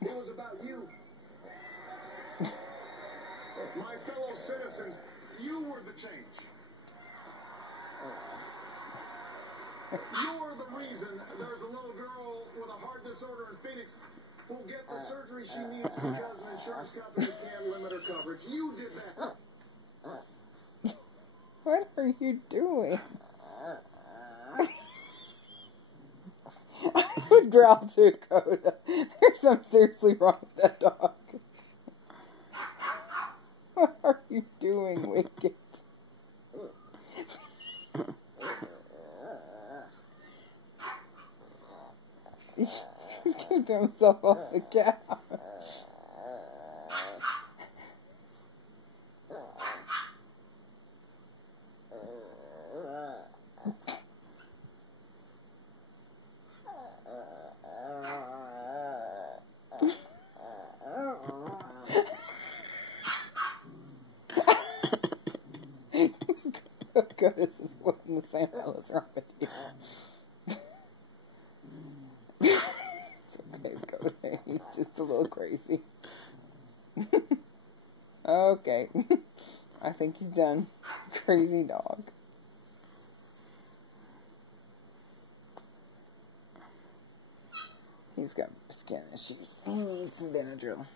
It was about you. My fellow citizens, you were the change. You're the reason there's a little girl with a heart disorder in Phoenix who'll get the surgery she needs because an insurance company can't limit her coverage. You did that. What are you doing? I would growl too, Coda. There's something seriously wrong with that dog. What are you doing, Wicked? He's keeping himself off the couch. Good, this is putting the same Alice wrong with you. It's okay, Coda. He's just a little crazy. Okay. I think he's done. Crazy dog. He's got skin issues. He needs some Benadryl.